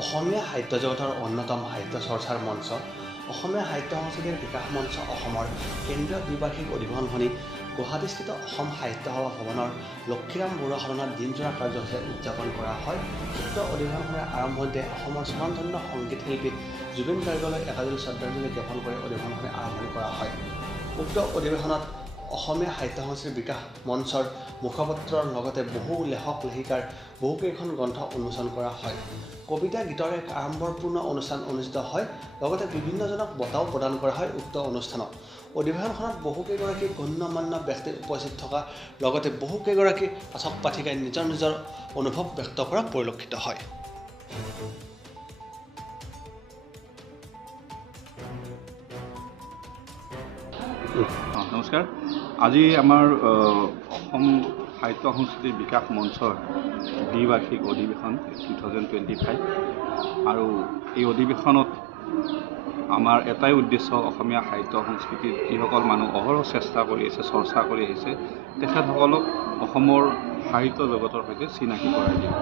অসমীয়া সাহিত্য জগতৰ অন্যতম সাহিত্য চৰ্চাৰ মঞ্চ অসমীয়া সাহিত্য সংস্কৃতিৰ বিকাশ মঞ্চ অসমৰ কেন্দ্ৰীয় দ্বিবাৰ্ষিক অধিৱেশনখনি গুৱাহাটীস্থিত অসম সাহিত্য সভা ভৱনৰ লক্ষীৰাম বৰুৱা সদনত দিনজোৰা কাৰ্যসূচীৰে উদযাপন কৰা হয়। উক্ত অধিৱেশনখনৰ আৰম্ভণিতে অসমৰ স্বনামধন্য সংগীত শিল্পী জুবিন গাৰ্গলৈ একাঁজলি শ্ৰদ্ধাঞ্জলি জ্ঞাপন কৰি অধিৱেশনখনি আৰম্ভণি কৰা হয়। উক্ত অধিৱেশনত অসমীয়া সাহিত্য সংস্কৃতিৰ বিকাশ মঞ্চৰ মুখপত্ৰৰ লগতে বহু লেখক লেখিকাৰ বহুকেইখন গ্ৰন্থ উন্মোচন কৰা হয়। কবিতা গীতৰ এক আড়ম্বৰপূৰ্ণ অনুষ্ঠান অনুষ্ঠিত হয়। লগতে বিভিন্নজনক বঁটাও প্ৰদান কৰা হয়। উক্ত অনুষ্ঠানত অধিৱেশনখনত বহুকেইগৰাকী গণ্যমান্য ব্যক্তি উপস্থিত থকাৰ লগতে বহুকেইগৰাকী পাঠক পাঠিকাই নিজৰ নিজৰ অনুভৱ ব্যক্ত কৰা পৰিলক্ষিত হয়। নমস্কাৰ। আজি আমাৰ অসম সাহিত্য সংস্কৃতিৰ বিকাশ মঞ্চৰ দ্বিবাৰ্ষিক অধিৱেশন 2025 আৰু এই অধিৱেশনত আমাৰ এটাই উদ্দেশ্য অসমীয়া সাহিত্য সংস্কৃতিৰ যিসকল মানুহ অহৰহ চেষ্টা কৰি আছে, চৰ্চা কৰি আহিছে, তেখেতসকলক অসমৰ সাহিত্য জগতৰ সৈতে চিনাকি কৰাই দিয়া।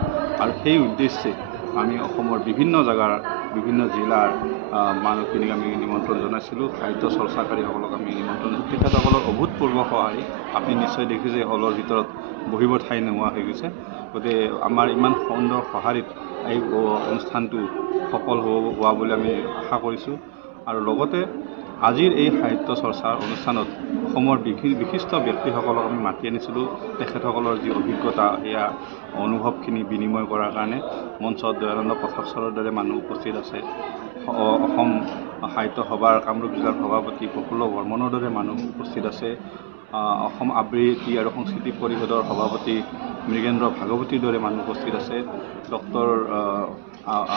আৰু সেই উদ্দেশ্যে আমি অসমৰ বিভিন্ন জেগাৰ বিভিন্ন জিলাৰ মানুহখিনিক আমি নিমন্ত্ৰণ জনাইছিলোঁ। সাহিত্য চৰ্চাকাৰীসকলক আমি নিমন্ত্ৰণ দিছোঁ। তেখেতসকলৰ অভূতপূৰ্ব সঁহাৰি আপুনি নিশ্চয় দেখিছে। হলৰ ভিতৰত বহিব ঠাই নোহোৱা হৈ গৈছে। গতিকে আমাৰ ইমান সুন্দৰ সঁহাৰিত এই অনুষ্ঠানটো সফল হোৱা বুলি আমি আশা কৰিছোঁ। আৰু লগতে আজিৰ এই সাহিত্য চৰ্চাৰ অনুষ্ঠানত অসমৰ বিশিষ্ট ব্যক্তিসকলক আমি মাতি আনিছিলোঁ। তেখেতসকলৰ যি অভিজ্ঞতা সেয়া অনুভৱখিনি বিনিময় কৰাৰ কাৰণে মঞ্চত দয়ানন্দ পাঠক ছাৰৰ দৰে মানুহ উপস্থিত আছে। অসম সাহিত্য সভাৰ কামৰূপ জিলাৰ সভাপতি প্ৰফুল্ল বৰ্মনৰ দৰে মানুহ উপস্থিত আছে। অসম আবৃত্তি আৰু সংস্কৃতি পৰিষদৰ সভাপতি মৃগেন্দ্ৰ ভাগৱতীৰ দৰে মানুহ উপস্থিত আছে। ডক্টৰ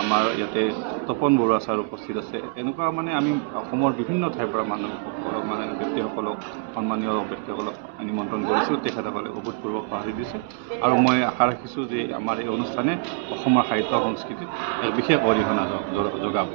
আমাৰ ইয়াতে তপন বৰুৱা ছাৰ উপস্থিত আছে। এনেকুৱা মানে আমি অসমৰ বিভিন্ন ঠাইৰ পৰা মানুহ ব্যক্তিসকলক, সন্মানীয় ব্যক্তিসকলক নিমন্ত্ৰণ কৰিছোঁ। তেখেতসকলে অভূতপূৰ্ব সঁহাৰি দিছে আৰু মই আশা ৰাখিছোঁ যে আমাৰ এই অনুষ্ঠানে অসমৰ সাহিত্য সংস্কৃতিত এক বিশেষ অৰিহণা যোগাব।